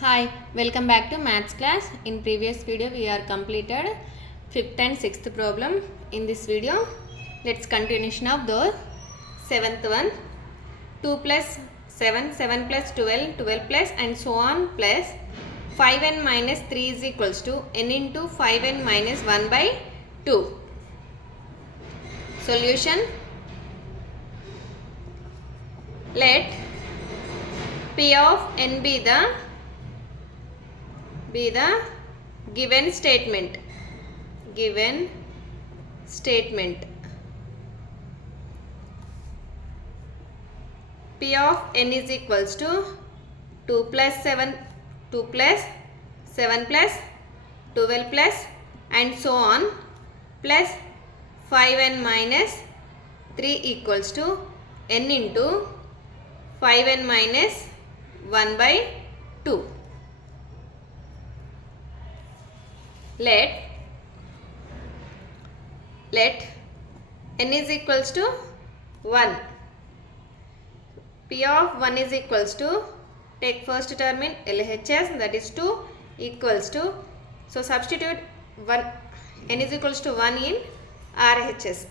Hi, welcome back to maths class. In previous video we are completed 5th and 6th problem. In this video let's continuation of the 7th one. 2 plus 7, 7 plus 12, 12 plus and so on plus 5n minus 3 is equals to n into 5n minus 1 by 2. Solution. Let P of n be the given statement. P of n is equals to 2 plus 7 plus 12 plus and so on plus 5n minus 3 equals to n into 5n minus 1 by 2. Let n is equals to 1. P of 1 is equals to, take first term in LHS, that is 2 equals to, so substitute 1, n is equals to 1 in RHS,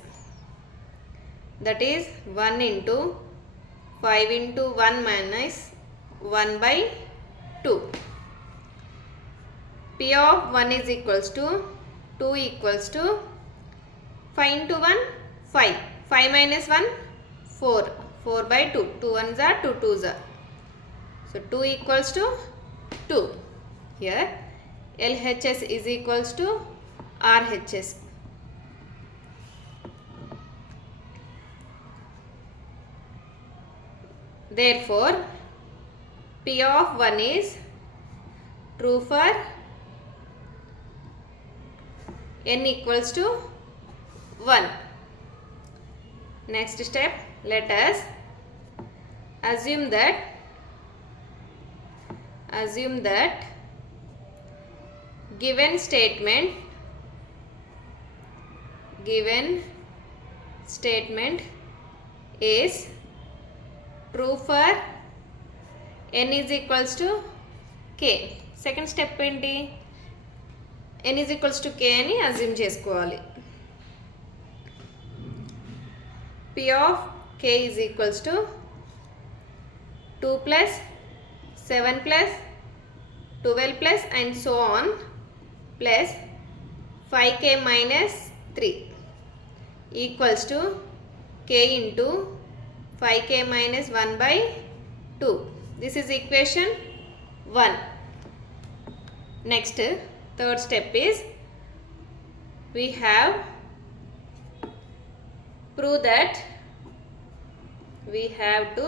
that is 1 into 5 into 1 minus 1 by 2. P of 1 is equals to 2 equals to 5 into 1 5, 5 minus 1 4, 4 by 2, 2 ones are 2 twos are, so 2 equals to 2. Here LHS is equals to RHS. Therefore P of 1 is true for n equals to 1. Next step, let us assume that given statement is true for n is equals to k. Second step enti, n is equals to k అని assume చేసుకోవాలి. P of k is equals to 2 plus 7 plus 12 plus and so on plus 5k minus 3 equals to k into 5k minus 1 by 2. This is equation 1. Next, third step is we have to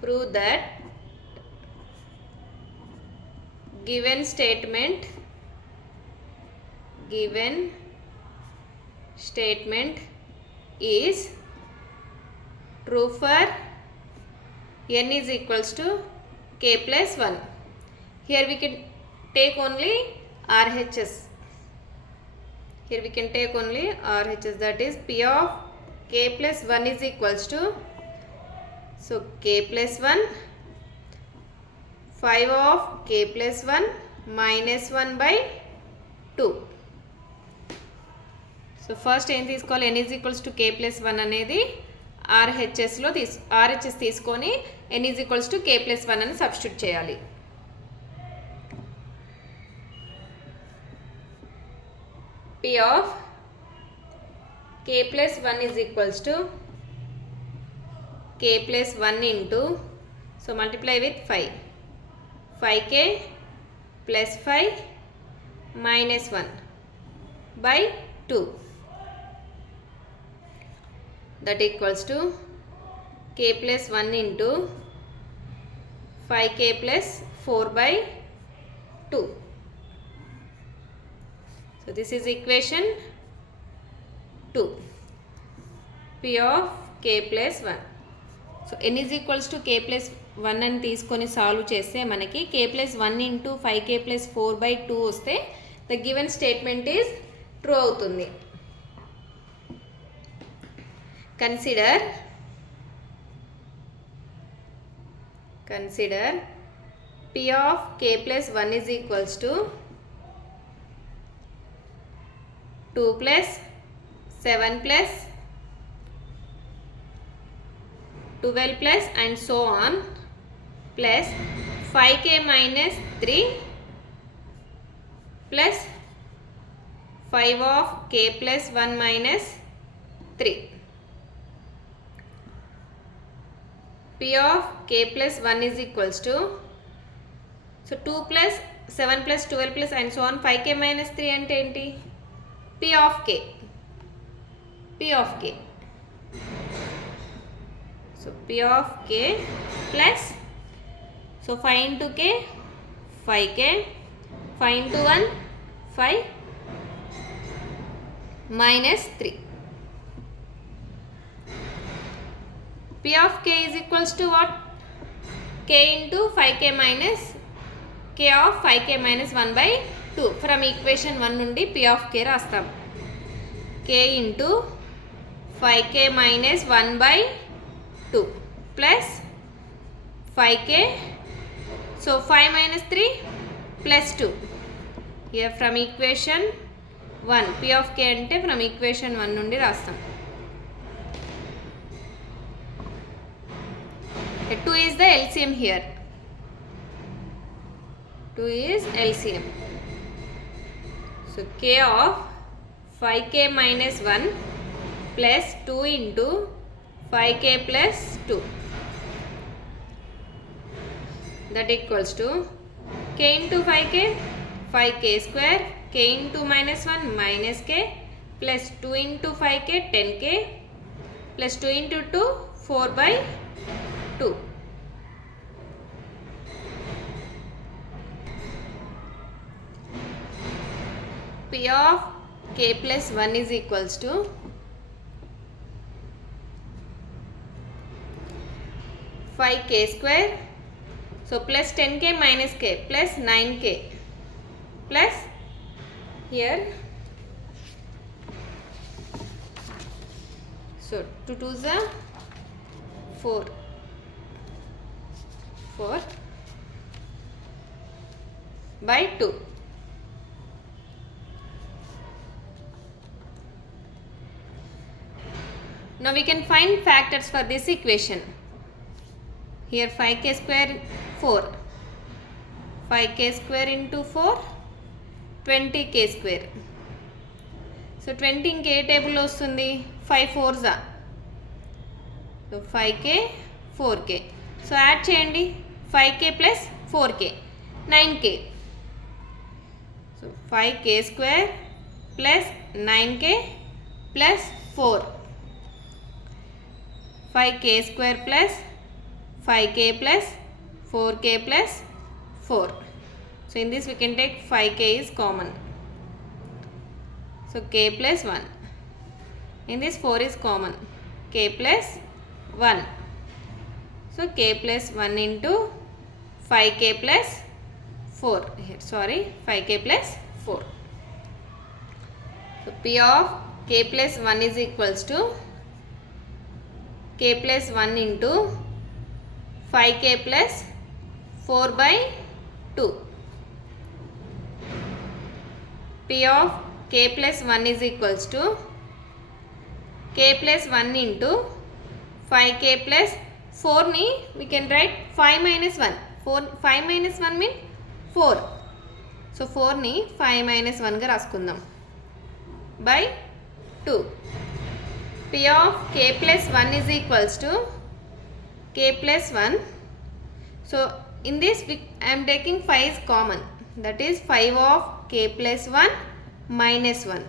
prove that given statement is true for n is equals to k plus 1. Here we can take only RHS. That is P of k plus 1 is equals to, so k plus 1 5 of k plus 1 minus 1 by 2. So first ఏం తీసుకోవాలి, n is equals to k plus 1 అనేది RHS తీసుకొని n is equals to k plus 1 అని substitute చేయాలి. P of k plus 1 is equals to k plus 1 into, so multiply with 5, 5k plus 5 minus 1 by 2, that equals to k plus 1 into 5k plus 4 by 2. So this is equation 2. P of k plus 1. So n is equals to k plus 1 అని తీసుకొని solve చేస్తే మనకి k plus 1 into 5k plus 4 by 2 వస్తే the given statement is true అవుతుంది. Consider P of k plus 1 is equals to 2 plus 7 plus 12 plus and so on plus 5k minus 3 plus 5 of k plus 1 minus 3. P of k plus 1 is equals to, so 2 plus 7 plus 12 plus and so on 5k minus 3 ante enti? P of k. P of k. So P of k plus, so 5 into k 5k, 5 into 1 5 minus 3. P of k is equals to what? K into 5k minus k of 5k minus 1 by 2. From equation 1 నుండి P of k రాస్తాం. K into 5k minus 1 by 2 plus 5k. So 5 minus 3 plus 2. Here from equation 1 P of k అంటే from equation 1 నుండి రాస్తాం. 2 is the LCM here. 2 is LCM. So k of 5k minus 1 plus 2 into 5k plus 2. That equals to k into 5k, 5k square, k into minus 1 minus k plus 2 into 5k 10k plus 2 into 2 4 by 2. P of k plus 1 is equals to five k square, so plus 10k minus k plus 9k plus here, so 2 2s are 4 by 2. Now we can find factors for this equation. Here 5k square 4, 5k square into 4 20k square. So 20 ఇంకే టేబుల్లో వస్తుంది 5 4s are, so 5k 4k. So add చేయండి 5k plus 4k 9k. So 5k square plus 9k plus 4, 5k square plus 5k plus 4k plus 4. So in this we can take 5k is common. So k plus 1. In this 4 is common. K plus 1. So k plus 1 into 5k plus 4. Here, sorry, 5k plus 4. So P of k plus 1 is equals to k plus 1 into 5k plus 4 by 2. P of k plus 1 is equals to k plus 1 into 5k plus 4 ni we can write 5 minus 1. 5 minus 1 mean 4. So 4 ni 5 minus 1 ga raskundam by 2. P of k plus 1 is equals to k plus 1. So in this I am taking 5 is common, that is 5 of k plus 1 minus 1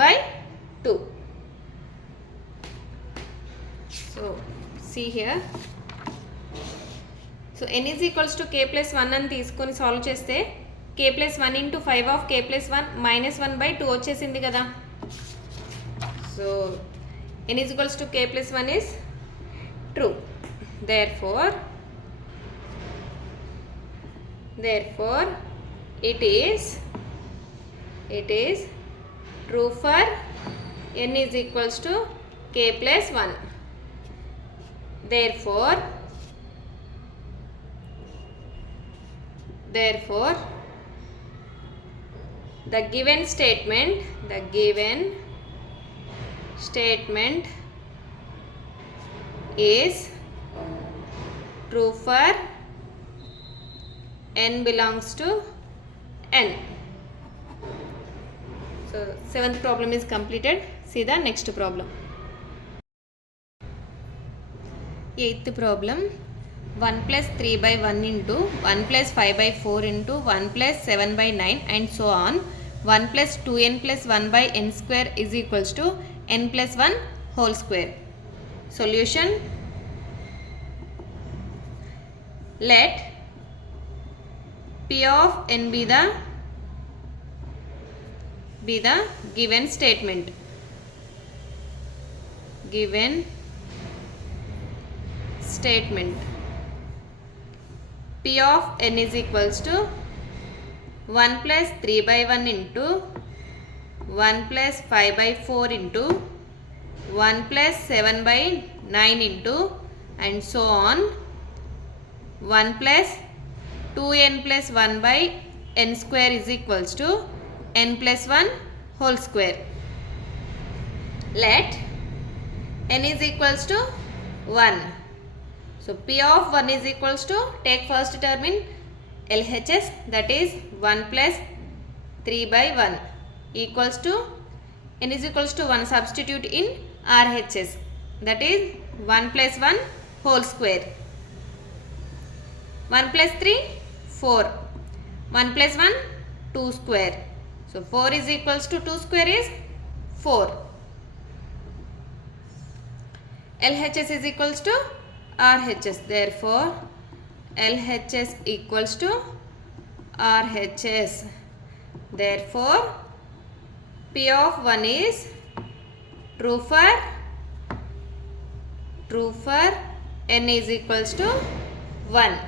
by 2. So see here, so n is equals to k plus 1 అని తీసుకొని solve చేస్తే k plus 1 into 5 of k plus 1 minus 1 by 2 వచ్చేసింది కదా. So n is equals to k plus 1 is true. Therefore it is true for n is equals to k plus 1. Therefore Therefore, the given statement is true for n belongs to n. So, 7th problem is completed. See the next problem. 8th problem. 1 plus 3 by 1 into 1 plus 5 by 4 into 1 plus 7 by 9 and so on. 1 plus 2n plus 1 by n square is equals to n plus 1 whole square. Solution. Let P of n be the given statement. P of n is equals to 1 plus 3 by 1 into 1 plus 5 by 4 into 1 plus 7 by 9 into and so on. 1 plus 2n plus 1 by n square is equals to n plus 1 whole square. Let n is equals to 1. So, P of 1 is equals to, take first term in LHS, that is 1 plus 3 by 1 equals to, n is equals to 1, substitute in RHS, that is 1 plus 1 whole square. 1 plus 3, 4. 1 plus 1, 2 square. So, 4 is equals to 2 square is 4. LHS is equals to RHS. Therefore, LHS equals to RHS. Therefore, P of 1 is true for n is equals to 1.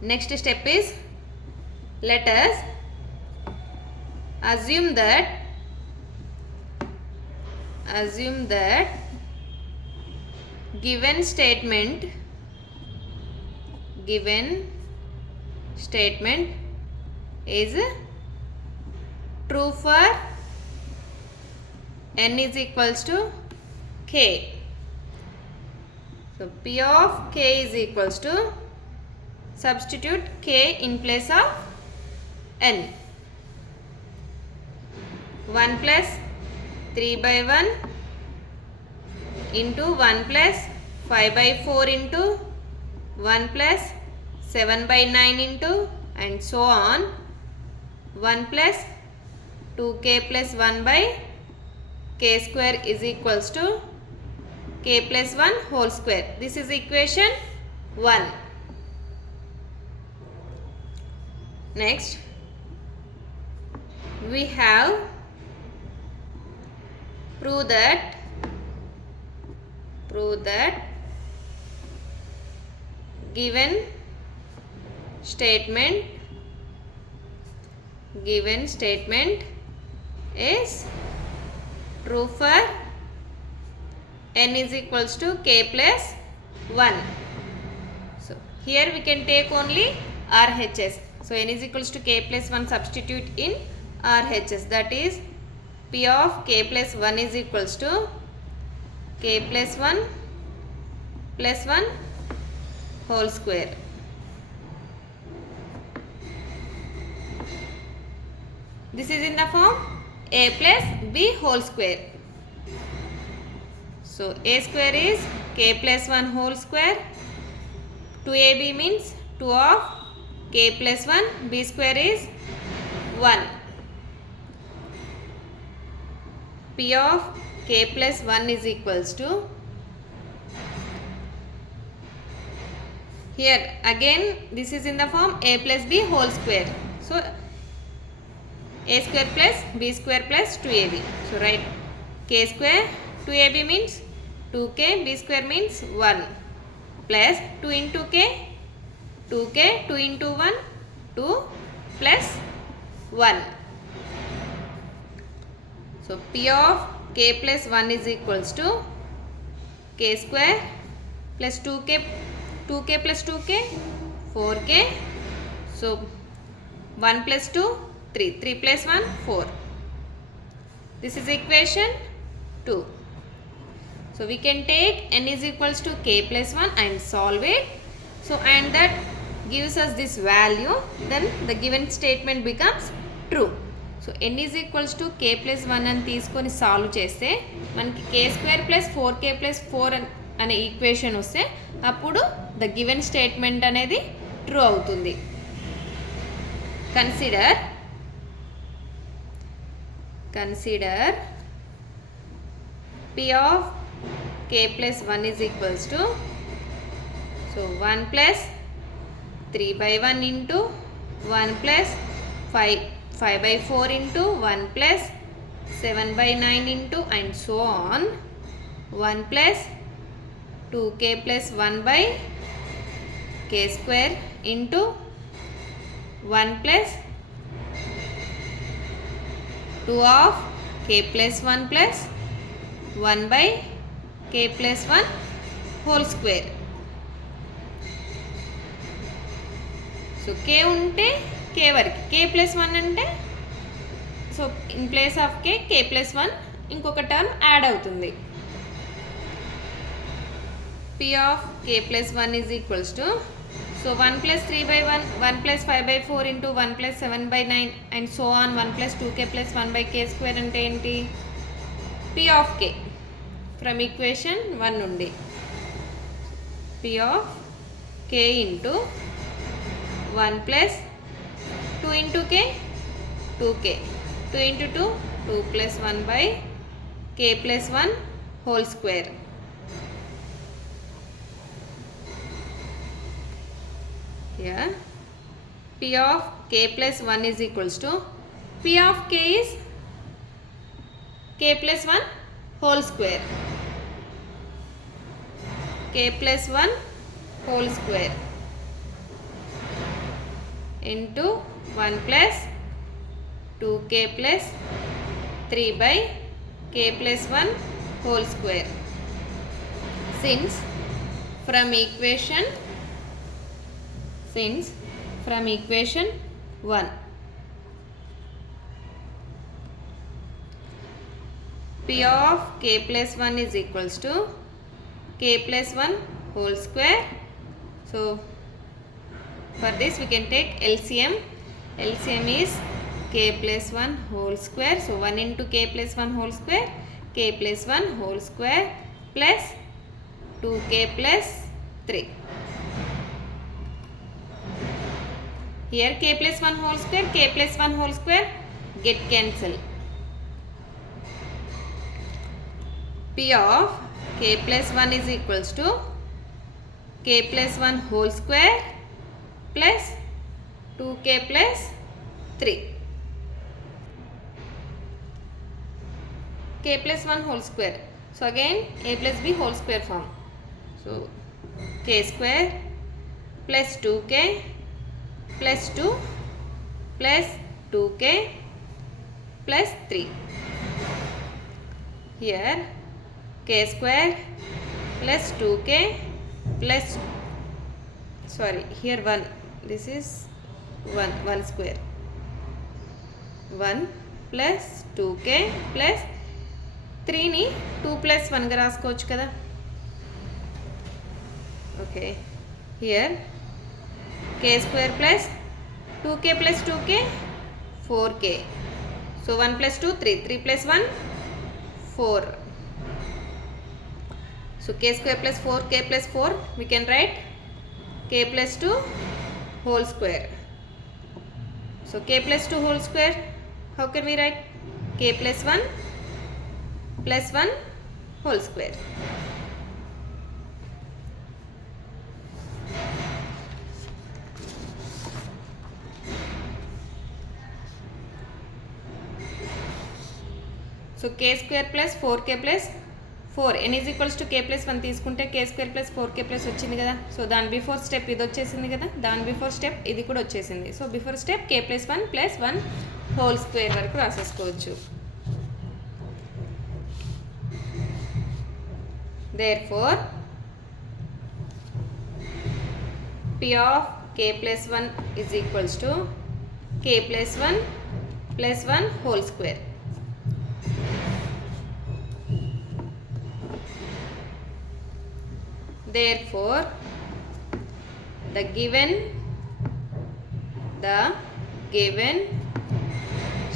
Next step is, let us assume that given statement is true for n is equals to k. So, P of k is equals to, substitute k in place of n. 1 plus 3 by 1 into 1 plus 5 by 4 into 1 plus 7 by 9 into and so on. 1 plus 2k plus 1 by k square is equals to k plus 1 whole square. This is equation 1. Next, we have prove that given statement is true for n is equals to k plus 1. So, here we can take only RHS. So, n is equals to k plus 1, substitute in RHS, that is P of k plus 1 is equals to k plus 1 whole square. This is in the form a plus b whole square. So, a square is k plus 1 whole square. 2ab means 2 of k plus 1, b square is 1. P of k plus 1 is equals to, here again this is in the form a plus b whole square. So, a square plus b square plus 2ab. So, write k square, 2ab means 2k, b square means 1 plus 2 into k, 2k, 2 into 1, 2 plus 1. So, P of k plus 1 is equals to k square plus 2k plus 2k, 4k. So 1 plus 2 3, 3 plus 1 4. This is equation 2. So we can take n is equals to k plus 1 and solve it. So and that gives us this value, then the given statement becomes true. So n is equals to k plus 1 అని తీసుకొని solve చేస్తే మనకి k square plus 4k plus 4 అనే equation వస్తే అప్పుడు the given statement అనేది true అవుతుంది. Consider p of k plus 1 is equals to, so 1 plus 3 by 1 into 1 plus 5 by 4 into 1 plus 7 by 9 into and so on, 1 plus 2k plus 1 by k square into 1 plus 2 of k plus 1 plus 1 by k plus 1 whole square. So k ఉంటే k వరకు, k plus 1 అంటే so in place of k plus 1 ఇంకొక term add అవుతుంది. p of k plus 1 is equals to, so 1 plus 3 by 1, 1 plus 5 by 4 into 1 plus 7 by 9 and so on 1 plus 2k plus 1 by k square అంటే ఏంటి? p of k from equation 1 నుండి p of k into 1 plus 2 into k 2k, 2 into 2 2 plus 1 by k plus 1 whole square. Here p of k plus 1 is equals to, p of k is k plus 1 whole square, k plus 1 whole square into 1 plus 2k plus 3 by k plus 1 whole square. Since from equation 1 p of k plus 1 is equals to k plus 1 whole square. So for this we can take LCM. LCM is k plus 1 whole square. So 1 into k plus 1 whole square, k plus 1 whole square plus 2k plus 3. Here k plus 1 whole square, k plus 1 whole square get cancel. P of k plus 1 is equals to k plus 1 whole square plus 2k plus 3. K plus 1 whole square. So again a plus b whole square form. So k square plus 2k plus 2 plus 2k plus 3. Here k square plus 2k plus, sorry, here 1, this is 1 square, 1 plus 2k plus 3 ని 2 plus 1 గా రాసుకోవచ్చు కదా. Okay, here k square plus 2k plus 2k 4k. So 1 plus 2 3, 3 plus 1 4. So k square plus 4k plus 4 we can write k plus 2 whole square. So k plus 2 whole square, how can we write? K plus 1 plus 1 whole square. So k square plus 4k plus 4, n is equals to k plus 1 తీసుకుంటే k square plus 4k plus వచ్చింది కదా. So దాని before step ఇది వచ్చేసింది కదా, దాని before step ఇది కూడా వచ్చేసింది. So before step k plus 1 plus 1 whole square వరకు రాసేసుకోవచ్చు. Therefore p of k k plus 1 is equals to k plus 1 plus 1 whole square. Therefore, the given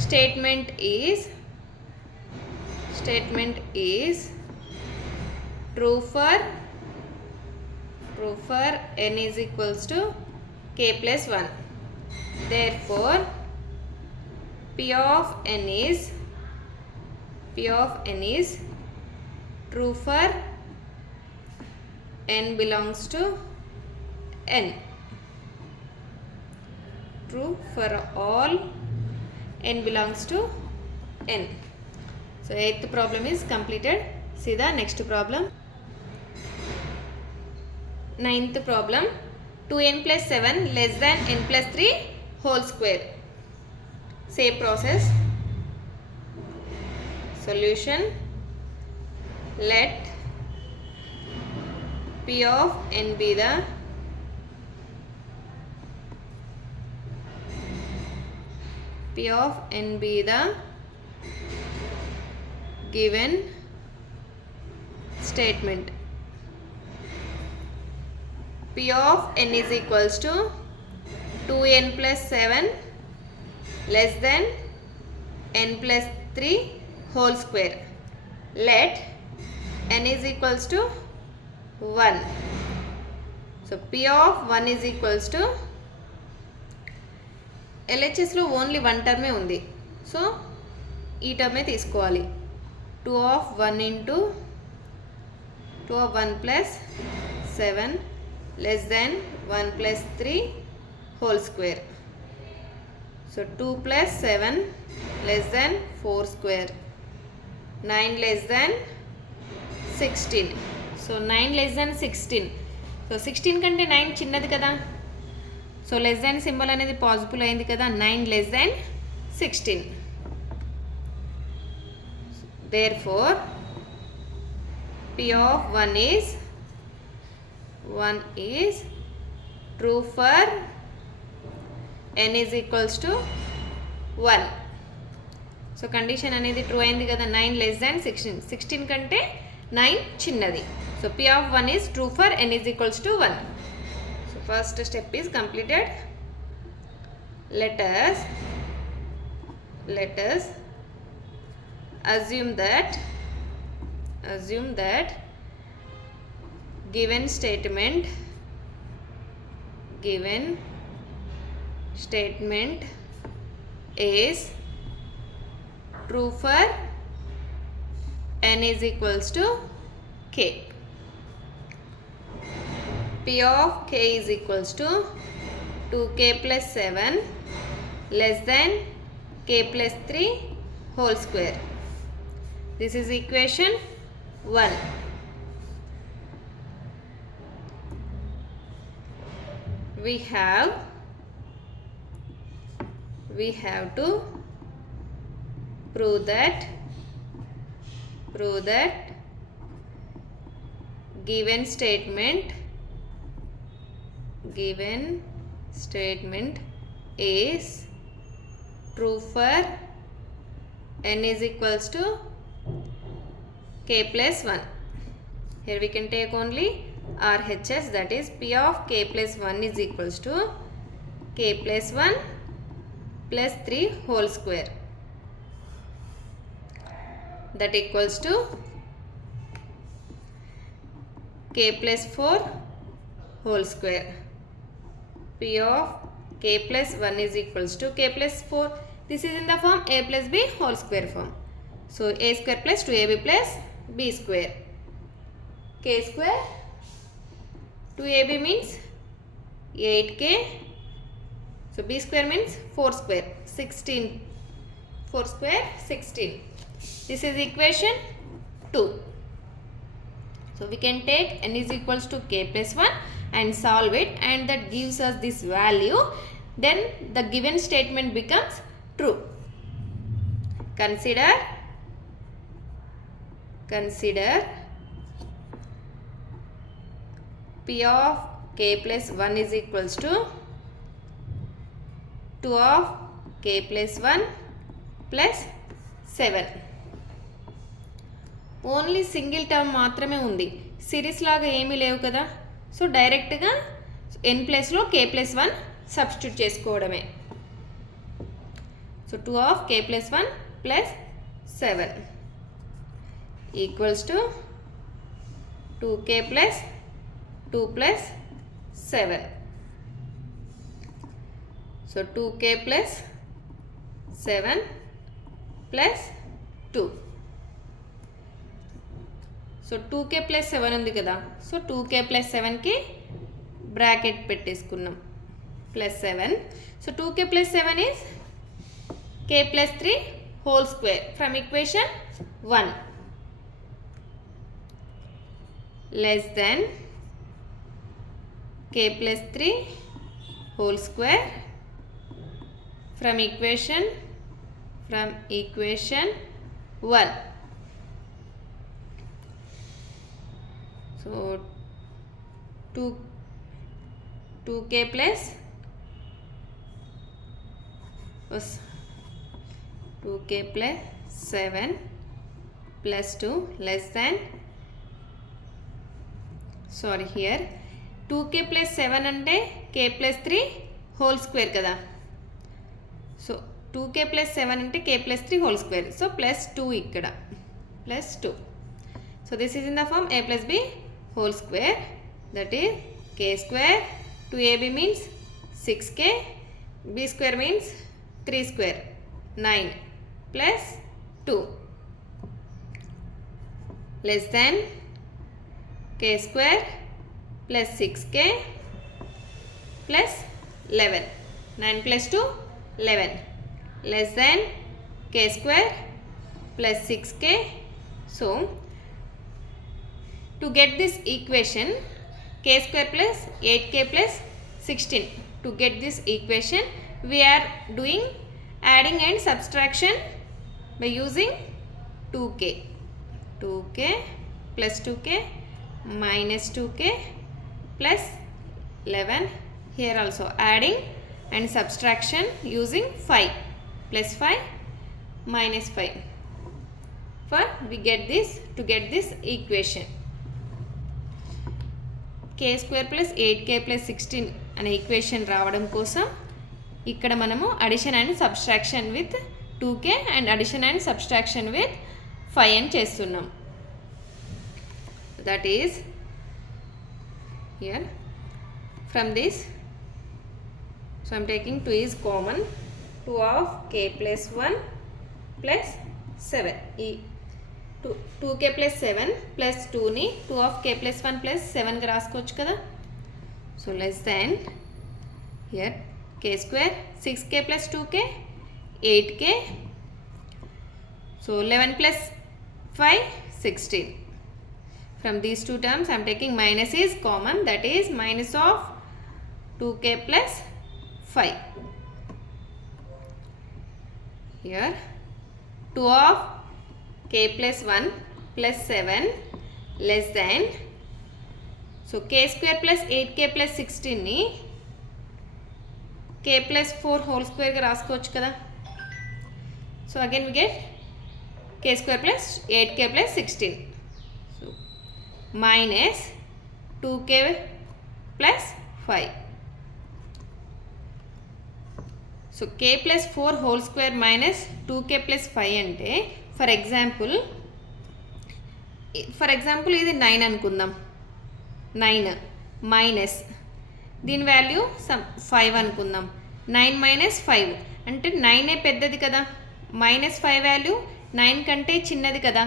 statement is true for n is equals to k plus 1. Therefore, P of n is true for n belongs to n. True for all n belongs to n. So 8th problem is completed. See the next problem. 9th problem. 2n plus 7 less than n plus 3 whole square. Same process. Solution. Let P of n be the given statement. P of n is equals to 2n plus 7 less than n plus 3 whole square. Let n is equals to 1. So P of 1 is equals to LHS లో only 1 టర్మే ఉంది. So ఈ టర్మే తీసుకోవాలి. 2 of 1 into 2 of 1 plus 7 less than 1 plus 3 whole square. So 2 plus 7 less than 4 square. 9 less than 16. So 9 less than 16. So 16 కంటే 9 చిన్నది కదా. So less than symbol అనేది possible అయింది కదా. 9 less than 16. Therefore, P of 1 is true for n is equals to 1. So condition అనేది true అయింది కదా. 9 less than 16. 16 కంటే 9 చిన్నది. So P of 1 is true for n is equals to 1. So first step is completed. Let us assume that given statement is true for n is equals to k. P of k is equals to 2k plus 7 less than k plus 3 whole square. This is equation 1. We have to prove that given statement is true for n is equals to k plus 1. Here we can take only RHS, that is P of k plus 1 is equals to k plus 1 plus 3 whole square. That equals to k plus 4 whole square. P of k plus 1 is equals to k plus 4. This is in the form a plus b whole square form. So a square plus 2ab plus b square. K square 2ab means 8k. So b square means 4 square 16. 4 square 16. This is equation 2. So we can take n is equals to k plus 1 and solve it, and that gives us this value. Then the given statement becomes true. Consider P of k plus 1 is equals to 2 of k plus 1 plus 7. Only single term మాత్రమే ఉంది, series లాగా ఏమీ లేవు కదా. So డైరెక్ట్గా n ప్లస్లో k plus 1 substitute చేసుకోవడమే. So 2 of k plus 1 plus 7 equals to 2k plus 2 plus 7. So 2k plus 7 plus 2. So 2k plus 7 ఉంది కదా. సో 2k plus 7కి బ్రాకెట్ పెట్టేసుకున్నాం plus 7. So 2k plus 7 is k plus 3 whole square from equation 1 less than k plus 3 whole square from equation 1. So 2k plus 2k plus 7 plus 2 less than, sorry here 2k plus 7 అంటే k plus 3 whole square కదా. So 2k plus 7 అంటే k plus 3 whole square. So plus 2 ఇక్కడ plus 2. So this is in the form a plus b whole square, that is k square. 2ab means 6k, b square means 3 square 9 plus 2 less than k square plus 6k plus 11. 9 plus 2 11 less than k square plus 6k. So to get this equation k square plus 8k plus 16, to get this equation we are doing adding and subtraction by using 2k plus 2k minus 2k plus 11. Here also adding and subtraction using 5 plus 5 minus 5 for we get this, to get this equation k square plus 8k plus 16 అనే equation రావడం కోసం ఇక్కడ మనము addition and subtraction with 2k and addition and subtraction with 5 అని చేస్తున్నాం. That is here from this, so I'm taking 2 is common. 2 of k plus 1 plus 7. ఈ 2k plus 7 plus 2ని 2 of k plus 1 plus 7గా రాసుకోవచ్చు కదా. So less than here k square 6k plus 2k 8k. So 11 plus 5 16. From these two terms I am taking minus is common, that is minus of 2k plus 5. Here 2 of k plus 1 plus 7 less than, so k square plus 8k plus 16 ni k plus 4 whole square ga raskochu kada. So again we get k square plus 8k plus 16. So minus 2k plus 5. So k plus 4 whole square minus 2k plus 5 అంటే for example ఇది 9 అనుకుందాం. 9 minus దీని value 5 అనుకుందాం. 9 minus 5 అంటే 9 పెద్దది కదా, minus 5 value 9 కంటే చిన్నది కదా.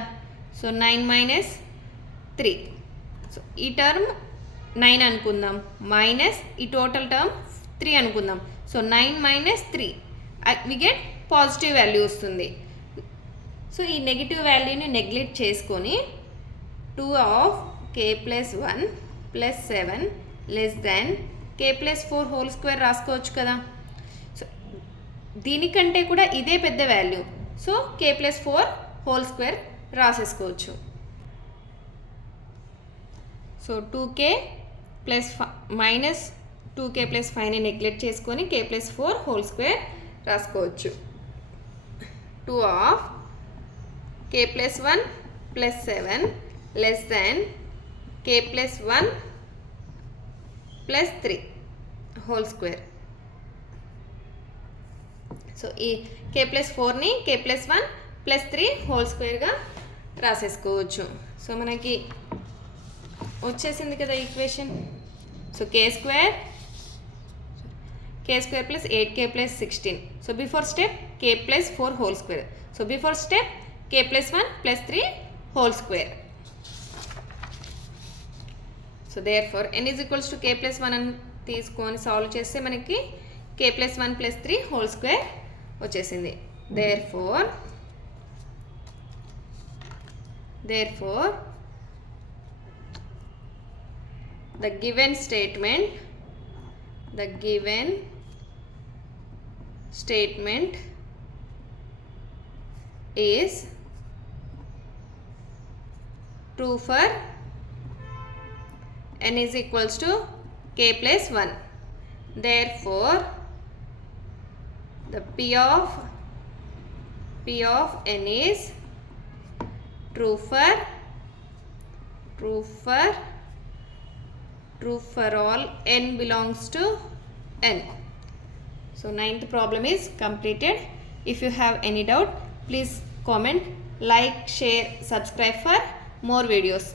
So 9 minus 3. సో ఈ టర్మ్ 9 అనుకుందాం, మైనస్ ఈ టోటల్ టర్మ్ 3 అనుకుందాం. So 9 minus 3 we get positive value వస్తుంది. సో ఈ నెగిటివ్ వాల్యూని నెగ్లెక్ట్ చేసుకొని 2 of k plus 1 plus 7 less than k plus 4 whole square రాసుకోవచ్చు కదా. సో దీనికంటే కూడా ఇదే పెద్ద value, so k plus 4 whole square రాసేసుకోవచ్చు. So 2k plus minus 2k plus 5ని నెగ్లెక్ట్ చేసుకొని k ప్లస్ 4 హోల్ స్క్వేర్ రాసుకోవచ్చు. 2 of k plus 1 plus 7 less than k plus 1 plus 3 whole square. So ఈ k ప్లస్ 4ని k plus 1 plus 3 whole స్క్వేర్గా రాసేసుకోవచ్చు. So మనకి వచ్చేసింది కదా equation. So k square plus 8k plus 16. So before step k plus 4 whole square. So before step k plus 1 plus 3 whole square. So therefore n is equals to k plus 1 అని తీసుకొని solve చేస్తే మనకి k plus 1 plus 3 whole square వచ్చేసింది. Therefore the given statement is true for n is equals to k plus 1. Therefore the p of n is true for all n belongs to n. So 9th problem is completed. If you have any doubt, please comment, like, share, subscribe for more videos.